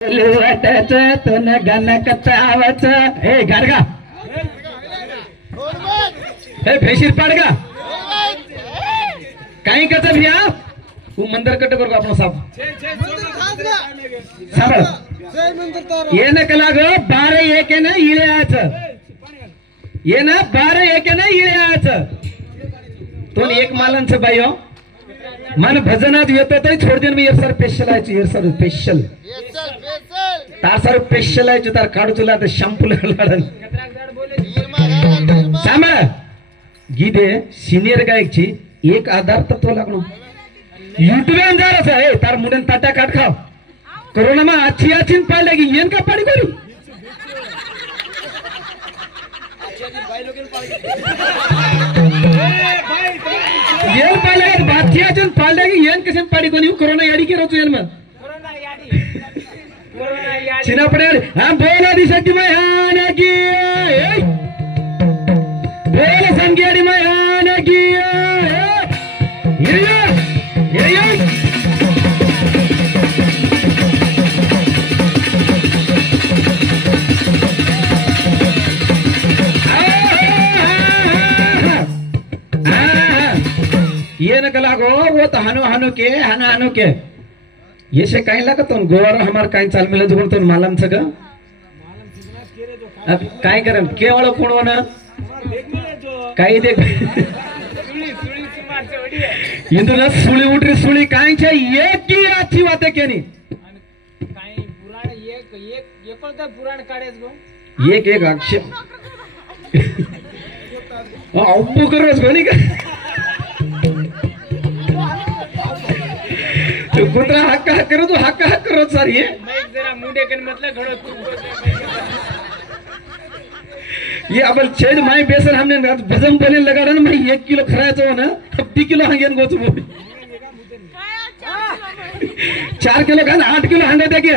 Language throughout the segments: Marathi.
तन गणकतावच हे गाडगा हे फेशीर पाडगा काही कच भैया तू मंदिर कट करू आपण साहब ये न कला ग 12 एक न इळ्याच ये न 12 एक न इळ्याच तो एक मालांच बायो मन भजनात येतो तो छोड़ देन में सर स्पेशल आहे ये सर स्पेशल तार सर स्पेशल आहे जो तार काढू तुला तर शॅम्पू लाडन सांभाळ गीते सीनियर गायकची एक आधार तत्व लागणं यूट्यूब अंधार असं आहे तार मुडन ताटा काट खाव कोरोना में अच्छी अच्छी पाले की येन का पाड़ी कोरी येन पाले बातची अच्छी पाले की येन कसे पाड़ी कोनी कोरोना याडी के रोचो येन मग चिना पड़े हम बोला दिशा महान की बोल संज्ञाडी महान की ये न कलागो वो तो हनु हनु के ये से काही लागत गोवार हमार काही चाल मिल जुगण तो मालम सग अब काय करन केवळ कोण वन काही देख इंदुला सुळी उठरी सुळी काही छे एक की अच्छी बात है केनी काही पुराण एक कोणता पुराण काढेस गो एक अक्षर अप्पू करोस कोणी का तो कुत्रा हक्का करो तो हक्का करो सर ये मैं जरा मुंडे कन मतलब घड़ो तू ये अब छेद माई बेसन हमने भजन बोले लगा ना मैं 1 किलो खरायचो ना 2 किलो हंगेन गोचो 4 किलो का 8 किलो हंगे देखे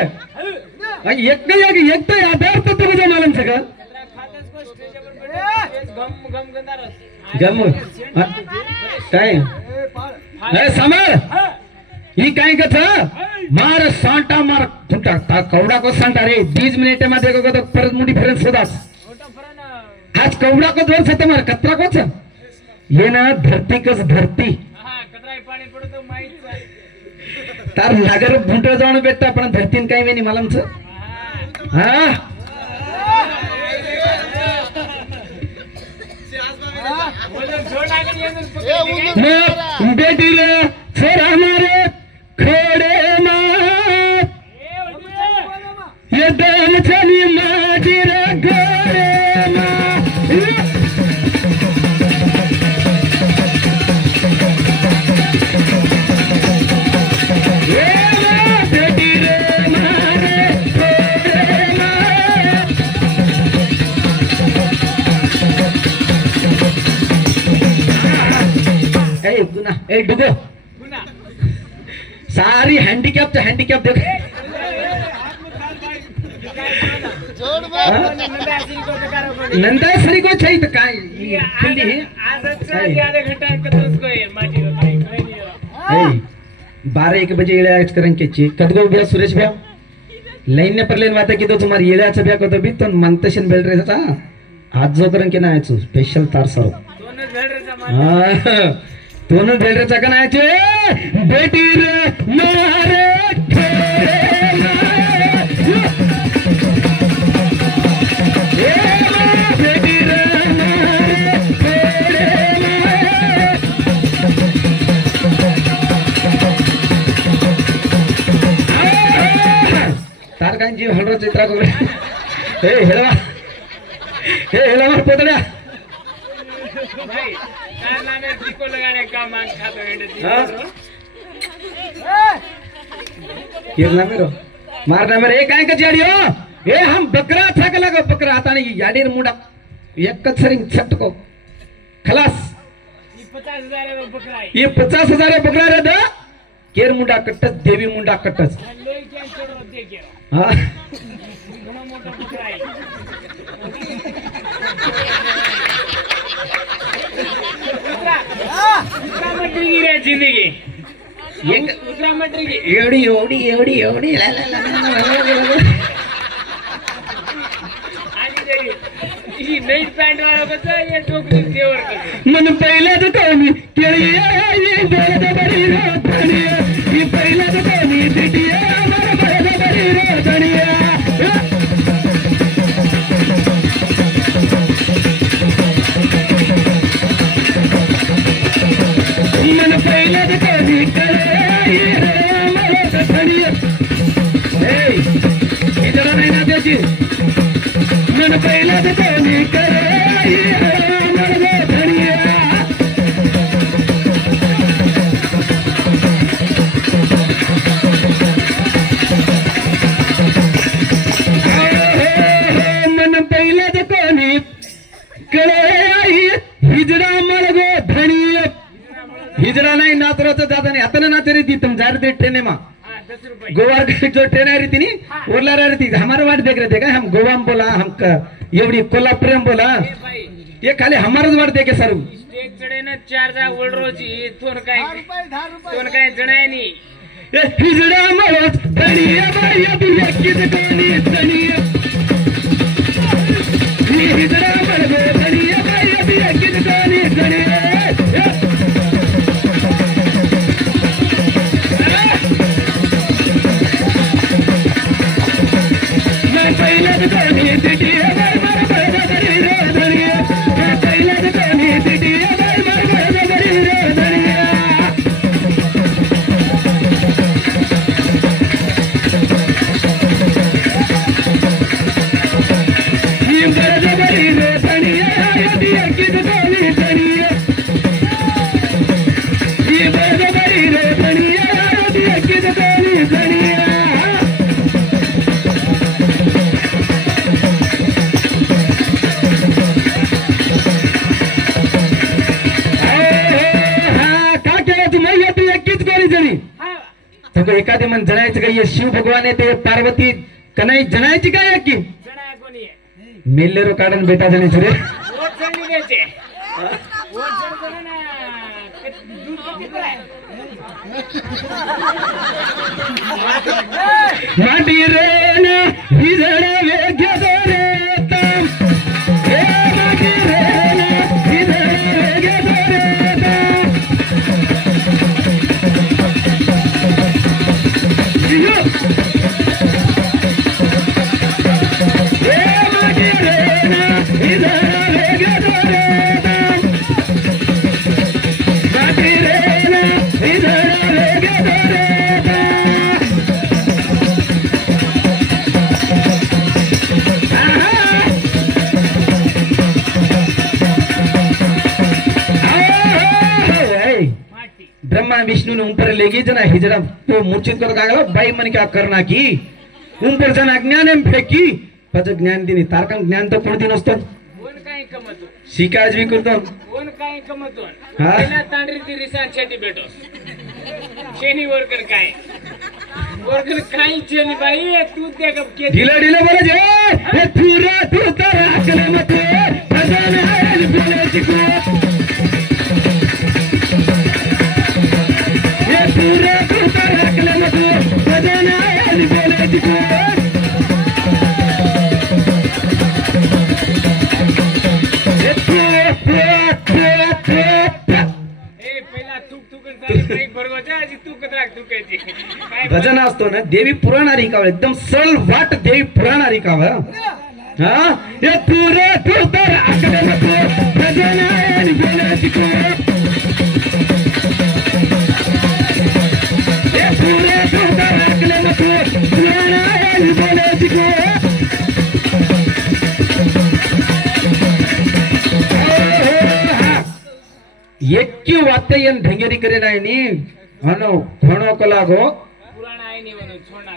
एक तो आधार तो तुझे मालूम सका खातेस को स्टेज पर गम गंदारस गम काय ए समर ही काय कथा मार सांटा मार तुटा कवडा को सांटा रे 20 मिनिट में देखोगे तो परत मुडी फ्रेंड्स होदास आज कवडा को जोर से मार कतरा को ये ना धरती कस धरती हां कतराई पाणी पडतो माहित तार नगर भुंट जाऊन भेटता पण धरतीन काही वेनी मालमच हां बेटी रे फिर हमारे खोड़े मात ये दम चली माटी रे घोड़े मात बेटी रे मारे खोड़े मात ए डुगो सारी हैंडीकैप देखो नंदासरी को चाहिए तो काय आज आधे घंटा कतस को ये माटी काय नहीं 12-1 बजे इळ्याच करन के ची कदगो भैया सुरेश भैया लाइन ने पर लेन वाता की तो तुम्हारी इळ्याच भैया को तो भी तो मंतशन बेल रे था आज जो करन के ना आयचो स्पेशल तार सरो दोनों बेल रे दोनों बेल रे चकन आयचे बेटी रे मारे बेटी रे तार कांजी हलरो चित्रा को हे हेला मार पोतड्या भाई कारला में टिको लगाने का मांग खाता है किरना मेरो मारना मेरे एक काय का जाडियो ए हम बकरा था का लगा बकरा आता नहीं याडीर मुंडा एक कचरिंग छट को खलास ये 50,000 है बकरा ये 50,000 है बकरा रे दा केर मुंडा कट्टस देवी मुंडा कट्टस ले के चढ़ो दे के हां घणो मोटो बकरा है बकरा मत रे जिंदगी एक उतरा मत रे एवढी ला ला ला नई पॅन्ट वाला कसं ये टोकरी देवर कसं मन पहिल्याच कमी केळी बोलत बरी रोधणिया ही पहिल्याच कमी तिटिया मला बोलत बरी रोधणिया मन पहिल्याच कमी केळी मला रोधणिया ही जरा नाही ना त्याची मन पहिल्याच कमी केळी मला रोधणिया हिजडा मलगो धनी हिजडा नाही नातराचं दादा नाही आता ना तरी ती तुम जार दे ट्रेन मा हाँ 10 रुपये गोवा जो ट्रेन आ रही थी नहीं उरला रह रही थी हमारे वाट देख रहे थे क्या हम गोवा में बोला हम एवढी कोल्हापुर में बोला ए बाई ये खाली हमारच वाट देखे सर स्टेज चढे ना 4 जा वडरोची तोन काय जणाय नी हिजडा मलो धनिया बाई अभी कित कोणी धनिया हिजडा मलो धनिया बाई अभी कित कोणी धनिया पहिल्याच कोणी तिटिया बाई मला बोलत बरी रोधणिया पहिल्याच कोणी तिटिया बाई मला बोलत बरी रोधणिया ही बोलत बरी रोधणिया यदि कित कोणी धनिया ही बोलत बरी रोधणिया यदि कित कोणी धनिया तो एखादे मन जणायचं काय हे शिव भगवान आहे ते पार्वती कनाई जणायची काय की जणाय कोणी आहे मेल्लेरो काढून बेटा जणी रे वोट जणी द्यायचे वोट जण कोणी ना दूध किती आहे माटी रे ना ही जण वेग्य रे तम हे माटी रे ना ही जण वेग्य रे तम ब्रह्मा विष्णु ने ऊपर ले गई जना हिजड़ा तो मूर्छित कर कागला बाई मन क्या करना की ऊपर जना ज्ञान एम फेकी पच ज्ञान दिनी तारकं ज्ञान तो कोण दिन असतो कोण काय कमतो शिकाज भी करतो कोण काय कमतो हा? पहिला तांडरी ती रिसार छेटी भेटो शेनी वर्कर काय चेनी बाई तू त्या गप के ढिला ढिला बोला जे हे पूरा तू तर अकल मत भजन है बोले चिको ये पूरा तू तर अकल मत भजन है बोले चिको भजन असतो ना देवी पुराण ऐकावं एकदम सरळ वाट देवी पुराण ऐकावं हा हे पुरे तू तर आकडे नको भजन आणि बोले शिको हे पुरे तू तर आकडे नको पुराण आणि बोले शिको एक्की वाते येन ढंगेरी करे नाही हनो घणो कलागो पुराण आहे नी म्हणून छोडा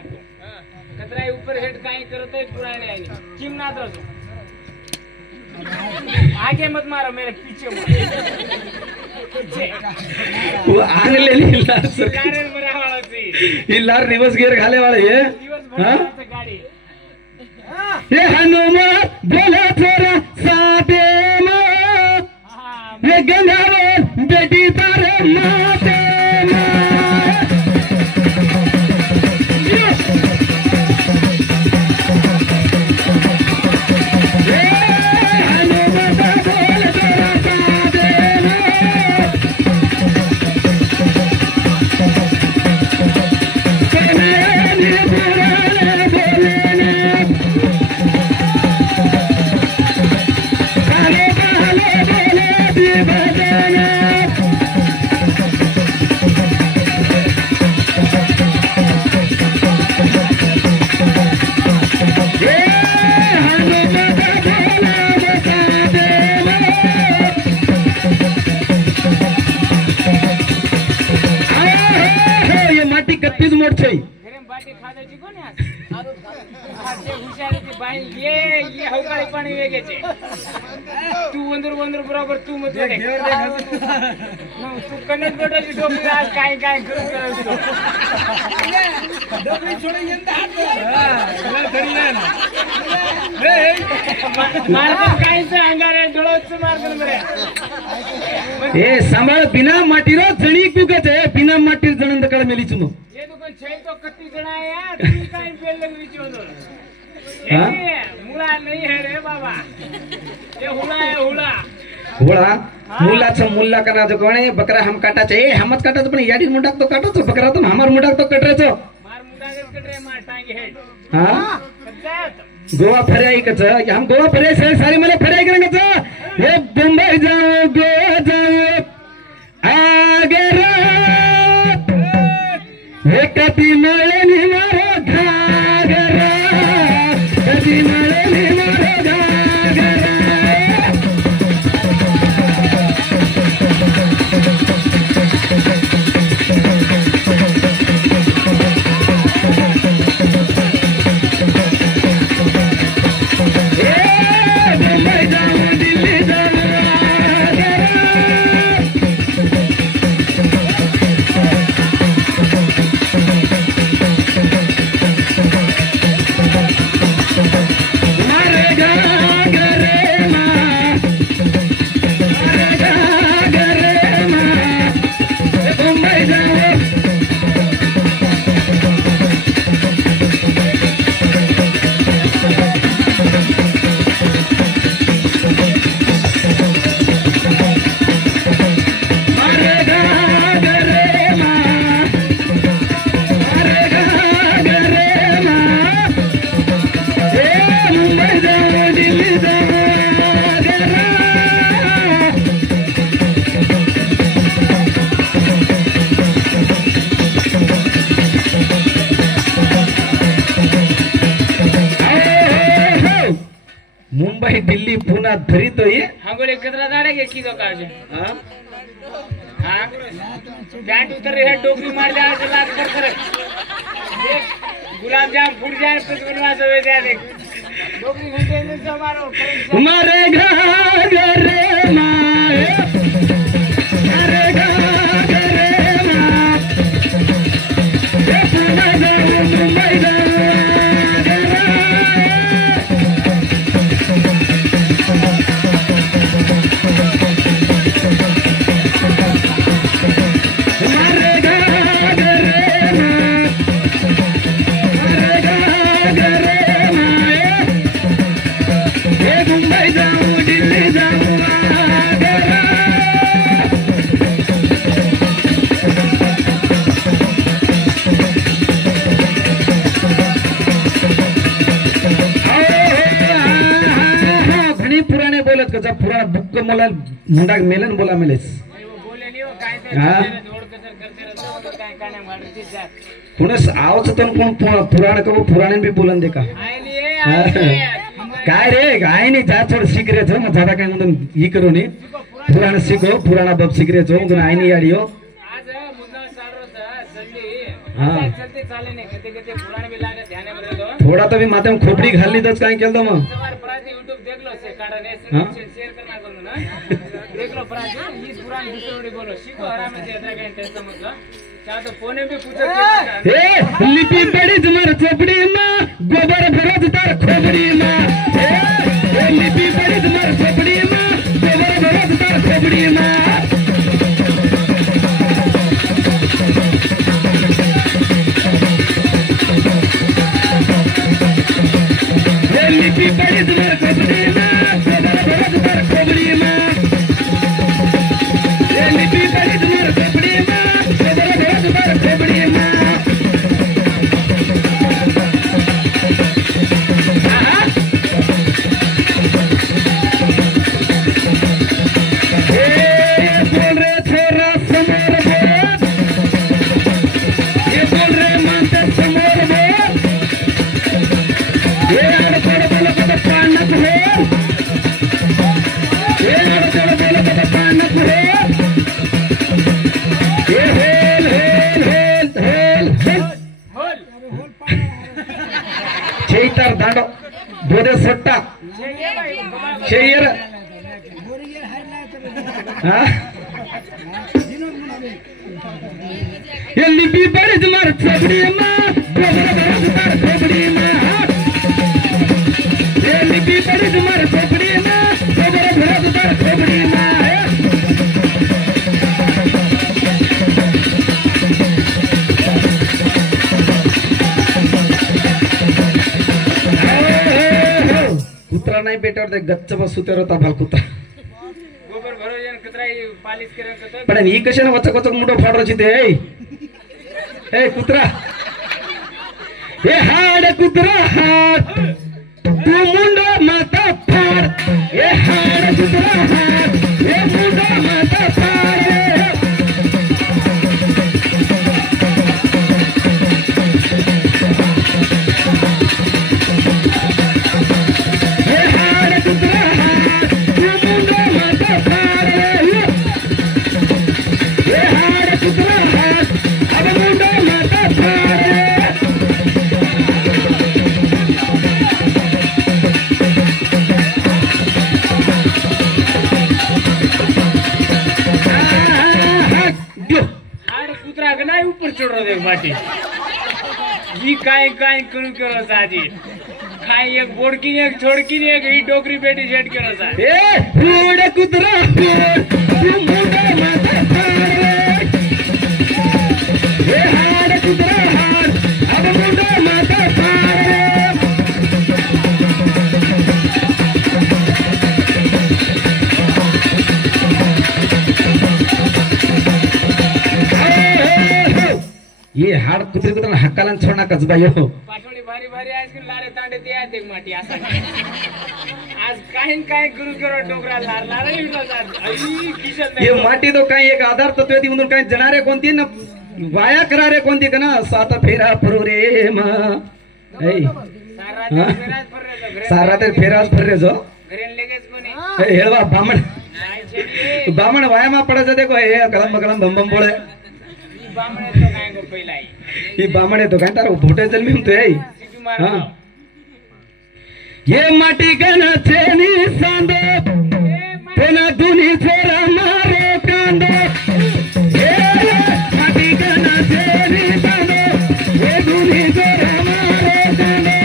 कतराई ऊपर हेड काय करत आहे पुराण आहे नी चिमना तो आगे मत मारो मेरे पीछे वो आगे ले लीला सर गाड़ी में वाला सी ये लार रिवर्स गियर खाले वाले ये हां गाड़ी ये हनुमान बोला थोड़ा साथे मा ये गंगावर बेटी पर माते मा हुशारी बाई ये हौकाळी पाणी वेगेचे तू वंदर बरोबर तू मग तू कनेक्ट बटन डोकरी आज काय काय करून करायचं डोकरी सोडून काहीच अंगारे डोळ्याच मारतो बरे ए सांभाळ बिना माटीरो जणी कुकच आहे बिना माटीर जणंद कळ मेलीच मग ये दुकान छे तो कत्ती जणा यार तू काय पेल लग विच होतो हां मुला नाही है रे बाबा ये हुला है हुला हुळा मुल्लाचं मुल्ला करायचं कोणे बकरा हम काटाचे ए हमच काटाचं पण याडी मुंडाक तो काटाचं बकरा तो हमार मुंडाक तो कटराचं मार मुंडागत कटरे मार टांगे हेड हां कजात गोवा फराई कच हम गोवा फराई सारी मला फराई करेंगे हे मुंबई जाओ गोवा जाओ आगर हे कभी मळे नि मारो घागर कभी मळे नि मारो घागर मुंबई दिल्ली पुणे धरी तो ये हांगोळे कचरा झाडे घे की काळजी हां हां पॅन्ट उतर रे डोकरी मारल्या आज लाग कर कर गुलाब जाम फूट जाए कुछ बनवास होवे द्या देख डोकरी घंटे में समारो मारे घागर माए मारे घागर माए ये पुणे जाओ मुंबई जाओ पुरा बुक मला मुंडा मेलन बोला मेलेस बोले नहीं वो काय ते हां जोड़ कसर करते रहते काय काने मारती जा कुणस आवच तन कोण पुराण कबो पुराणे भी बोलन दे का आईलिए काय रे काय नाही जा छोड शिकरे छो म ज्यादा काय म्हणून ही करू नी पुराण शिको पुराणा बाप शिकरे छो म्हणून आईनी याडियो आज मुन्ना साडरो संडी हां चलते चाले नहीं कते कते पुराण भी लागे ध्यान में रहो थोडा तो भी माते में खोपडी घालली तोच काय केलतो मग सवार प्राची YouTube देख लो से कारण ऐसे शेयर करना करूँ ना देख लो प्राची इस पुराण दूसरों बोलो शिको आराम से अदर का टेंशन मत लो चाहे तो फोन में भी पूछो ए लिपि बड़ी जमर चोपड़ी मां गोबर भरोज तार खोपड़ी मां ए लिपि बड़ी जमर चोपड़ी मां गोबर भरोज तार खोपड़ी मां लिपि बड़ी जमर चोपड़ी मां गोबर भरोज तार खोपड़ी मां ए लिपि बड़ी जमर चोपड़ी मां गोबर भरोज तार खोपड़ी मां गिटार दांडो बोधे सोट्टा शेयर लिपी बड़े जमार छोकड़ी माँ छोकड़ी माँ लिपी बड़े जमार छोकड़ी माँ छोकड़ी माँ कुत्रा नाही पेटावर ते गच्च बसूतेर होता भाल कुत्रा गोबर भरोजन कुत्राई पालिश करेन कतो पण ही कशाने वचक वचक मुंडो फाडवायची ते ए कुत्रा ए हाड कुत्रा हाड तू मुंडो माता फाड ए हाड कुत्रा हाड ए मुंडो माता फाड माटी ही काय काय करू केलं साजी काय एक बोडकी एक छोडकी एक ही डोकरी पेटी सेट केलं सा ए हुड कुत्रा हुड तू मुंडा माता फाड ए हाड कुत्रा हाड अब मुंडा माता फाड ये हाड कुत्रे कुत्रा हक्काला छोडना कसबा यो पाठोळी भारी भारी आईस्क्रीम लारे तांडे ते आहेत एक माटी असा आज काय काय करू करो डोकरा लार लार विकला जात आई किशन ये माटी तो काही एक आधार तत्व ती म्हणून काही जनारे कोणती ना वाया करारे कोणती का ना सात फेरा प्रेम सारा ते फेराज फर्रे जो घरेन लगेच कोणी हेळवा बामण बामण वायामा पडायचं देखो हे कलम कलम बम बम बोळे बामणे तो काय गो पहिलाई ही बामण येतो काय तार भोटे चल मी म्हणतोय हां ये माटी गना छेनी सांदो तेना दुनी छोरा मारो कांदो ये माटी गना छेनी सांदो ये दुनी छोरा मारो कांदो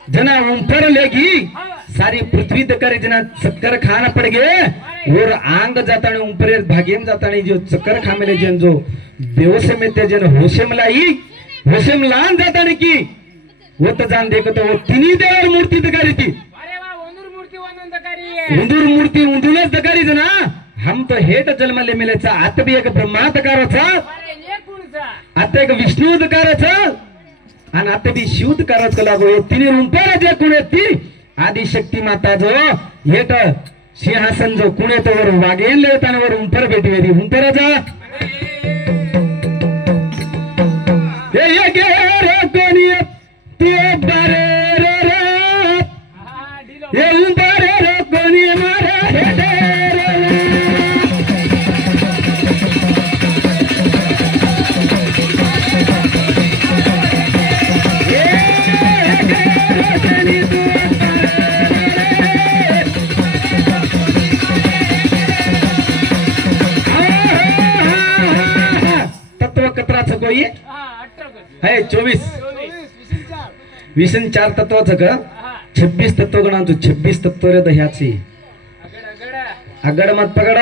जना ऊपर लेगी सारी पृथ्वी तकर जना चक्कर खाना पड़ गए और आंग जाता ऊपर भाग्यम जाता जो चक्कर खामेले जन जो बेहोशे में ते जन होशे मलाई होशे में लान जाता की वो तो जान देखो तो वो तिनी देवर मूर्ति दकारी थी उंदूर मूर्ति उंदूरच दकारी जना हम तो हेट जन्मले मिलेचा आता भी एक ब्रह्मा दकाराचा आता एक विष्णू दकाराचा आणि आता बी शिवत करत लागो तिने रुंपारा जे कोण ती आदिशक्ती माता जो हेट सिंहासन जो कुणे तोवर वागेन लेवताना वर उंपर भेटी वेदी उंपराजा ये गेर कोणी तू बारे रे ये उंपरे रे कोणी मारे हे कोई है 24 24 तत्वाचं का 26 तत्वगणांचं 26 तत्व रे दह्याची अगड मत पगड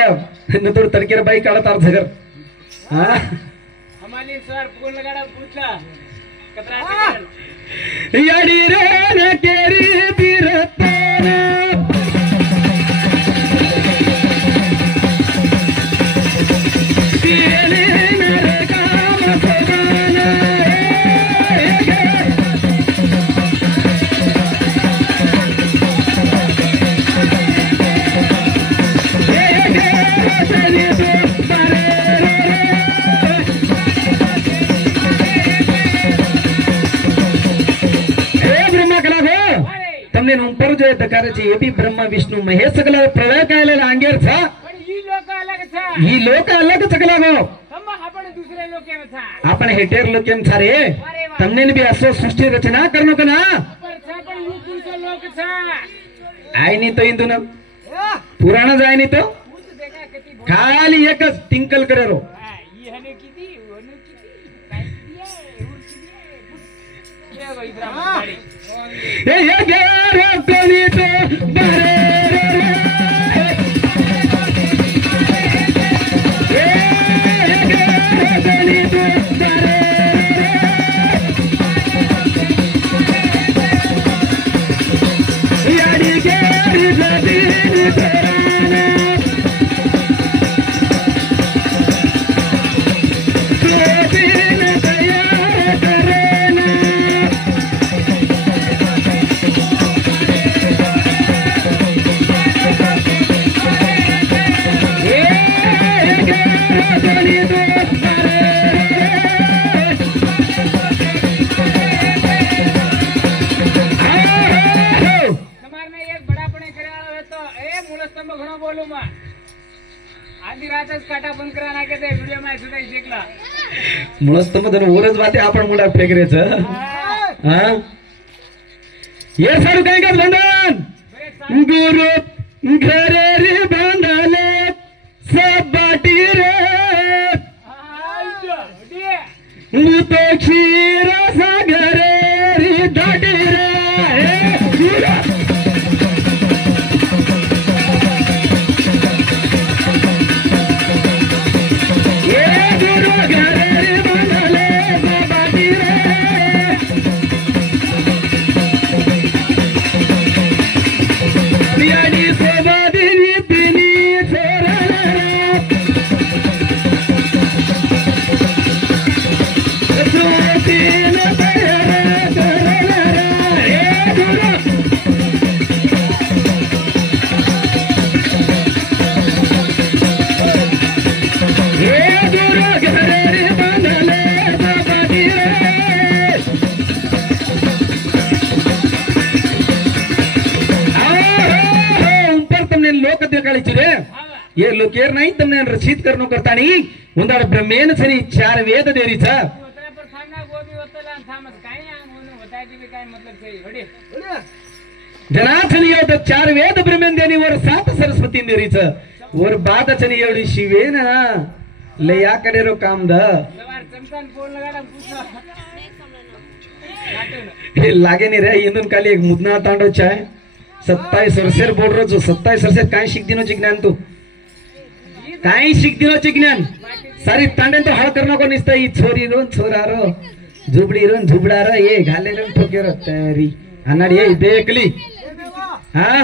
नतुर तडकेर बाई काढत अर्थ घर हा हमारी सर पूर्ण गड़ा पूछला कतरा याडी रे न केरी बिरताना તમને ઉપર જો દકારે છે એ બી બ્રહ્મા વિષ્ણુ મહેશ સકલા પ્રલય કાયલા આંગેર था पण ही लोक अलग था ही लोक अलग सगला गो हम आपण दुसरे लोक केम था आपण हेटेर लोक केम था रे તમને બી असो सृष्टि रचना करनो कना पर था पण यू पुरुष लोक था आय नहीं तो इंदु न पुराण जाय नहीं तो खाली एकच टिंकल करे रो ही हने किती वनु किती काय किती उर किती ये गो इधर गाडी ये गेरो कोणी तो बारे रे ये गेरो कोणी तो बारे याडी गेरी जदीन कराना तो दिन तयार करना आधी रातच काटा बंद करा ना के ते व्हिडिओ मध्ये सुद्धा शिकला मुळस्त मधून वरच वाटे आपण मुळा फेकरेच हा ये सारू काय का बंधन गुरु घरे रे बांधले सब बाटी रे तो क्षीर सागरे रे दाटी रे ये लोकेर नाही तमने रचित करनो करता नहीं उंदाड ब्रह्मेन छनी 4 वेद देरीच उतरा पर थामना गोबी होतला थामस काय म्हणून होताय ती काय मतलब सही होडे जनाथनी होत 4 वेद ब्रह्मेन देनी वर 7 सरस्वती देरीच वर बाद छनी एवढी शिवे ना लया करे रो काम द सवार चमकान फोन लगाडा पूछो हे लागे नहीं रे इंदुन काली एक मुदना तांडो चाय 27 वर्षेर बोल रो जो 27 वर्षेर काय शिक दिनो ज्ञान तू काय शिक दिनो ज्ञान सारी तांडेन तो हळ करनो को निसता ई छोरी रो छोरा रो झुबडी रो झुबडा रो ये घाले रो ठोके रो तरी अनाडी ये देखली हां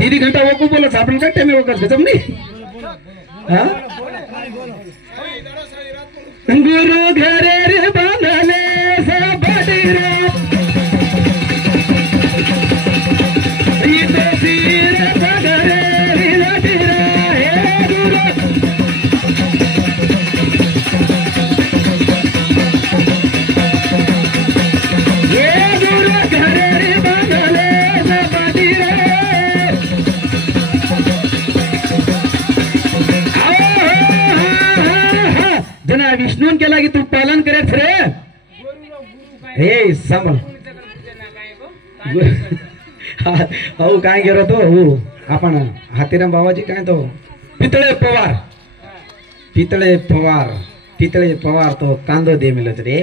दीदी घंटा वो को बोलो आपण का टाइम वो कर तुमनी हां गुरु घरे रे बांधले सब बाटी रे ये तो सिर पगरे विष्णून केला की तू पालन करेच रे हे सांभाळ हो काय गेलो तो हो आपण हातीराम बाबाजी काय तो पितळे पवार तो कांदो दे मिलत रे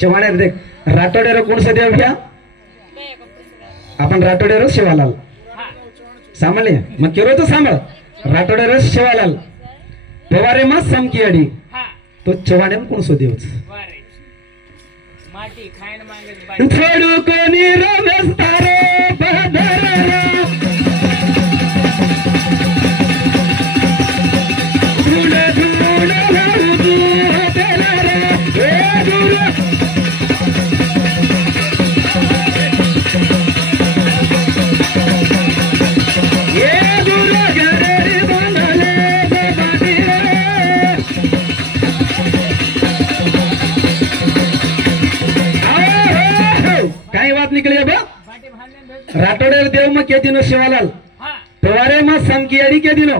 चव्हाण देख राठोड्यावर कोणसा देव घ्या आपण राठोड्यावर शिवालाल सांभाळले मग केलो तो सांभाळ राठोड्यावर शिवालाल पवारे मा समकी अडी तो चव्हाण कोणसो देवच थोडू कोणी रमेश तारो बहादर निकले राठोडे देव मग के दिनो शिवालाल पवारे मग संकियाडी के दिनो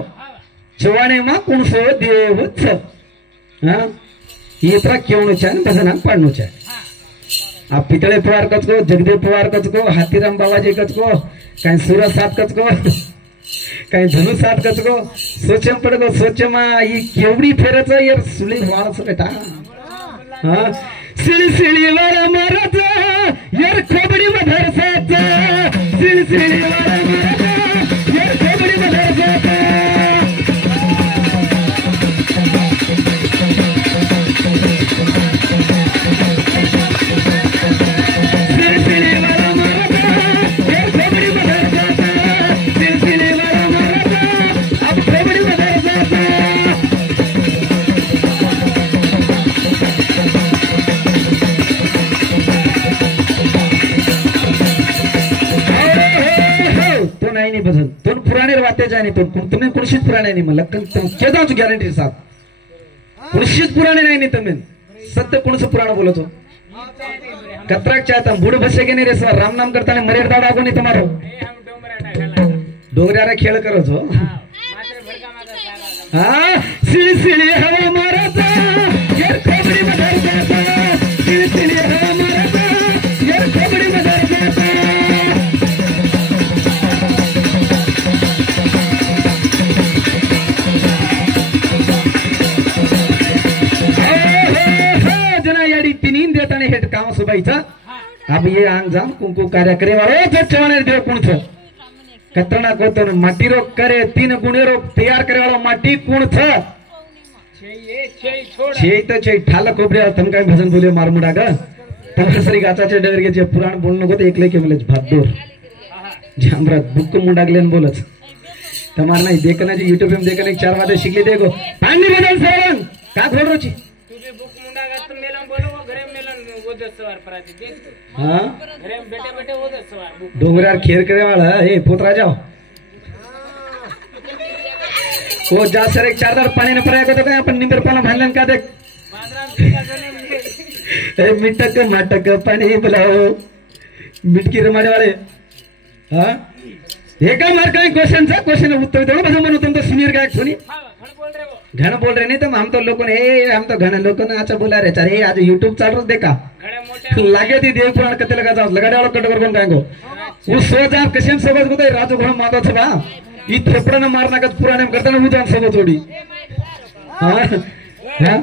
चव्हाणे मग कुणसो देवच इतना क्यों चाहे भजना पढ़नो चाहे आप पितळे पवार कचको जगदेव पवार कचको हाथीराम बाबाजी कचको कहीं सूरज साथ कचको कहीं धनु साथ कचको सोचम पड़को सोचमा ये केवड़ी फेरच यार सुली वाळच बेटा हां सिळसिळी वाला मारत यार खोबडी मधर साथ सिळसिळी वाला मारत यार खोबडी मधर साथ सिळसिळी वाला मारत यार खोबडी मधर साथ सिळसिळी वाला मारत अब खोबडी मधर साथ नहीं बसन तुम पुराने रवाते जाने तो तुम्हें कुर्शित पुराने नहीं मतलब क्या दांच गारंटी साहब कुर्शित पुराने नहीं तुम्हें सत्य कौन सा पुराना बोलो तो कतराक चाहता बूढ़ बच्चे के नहीं रे सर राम नाम करता ने मरेड़ दादा को नहीं तुम्हारो डोंगरारा खेल करो जो हाँ सिलसिले हवा मारा था यार खोबड़ी में डर जाता सिलसिले हवा मारा था यार खोबड़ी में डर जाता हेट काम सुबाईचा अब ये आंजाम कुंकू कार्य करे वाले चव्हाणे देव कुण छ कतरणा कोतो माटी रो करे 3 गुणे रो तैयार करे वाला माटी कुण छ छे तो छे ठाला कोबरे तम काय भजन बोले मारमुडा ग तमसरी गाचाचे डगर के जे पुराण बोलनो को एकले के बोले भादोर जामरात बुक मुंडागलेन बोलच तमार नाही देखना जी YouTube में देखने 4 वादे शिकली देखो पानी बदल सरंग का खोड रोची तुझे बुक मुंडागा तुम मेलन बोलो वो घरे मेलन ओदस सवार पराती देख हां घरे बेटे बेटे ओदस सवार डोंगरार खेर करे वाला ए पोतरा जाओ वो जा सर एक 4 दार पानी न पराय को तो काय आपण निंबर पाला भांडलन का देख बादराम का जने ए मिटक माटक पानी बुलाओ मिटकी रमाडे वाले हां हे का मार काय क्वेश्चन उत्तर दो बस म्हणू तुम तो सीनियर गायक सुनी घण बोल रहे नहीं तो हम तो लोगों ने हम तो घण लोगों ने अच्छा बोला रे चारे आज YouTube चाल रहा देखा लागे थी देव पुराण कते लगा जाओ लगा डालो कटवर कौन काएंगो वो सो जा कशेम सबज को राजू घोड़ा माता छबा ई थेपड़ा न मारना का पुराने में करता न वो जान सब थोड़ी हां हां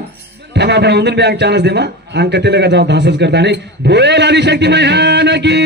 हम आपण उंदन भी अंक चांस दे मा अंक कते लगा जाओ धासस करता नहीं बोल आदि शक्ति महान की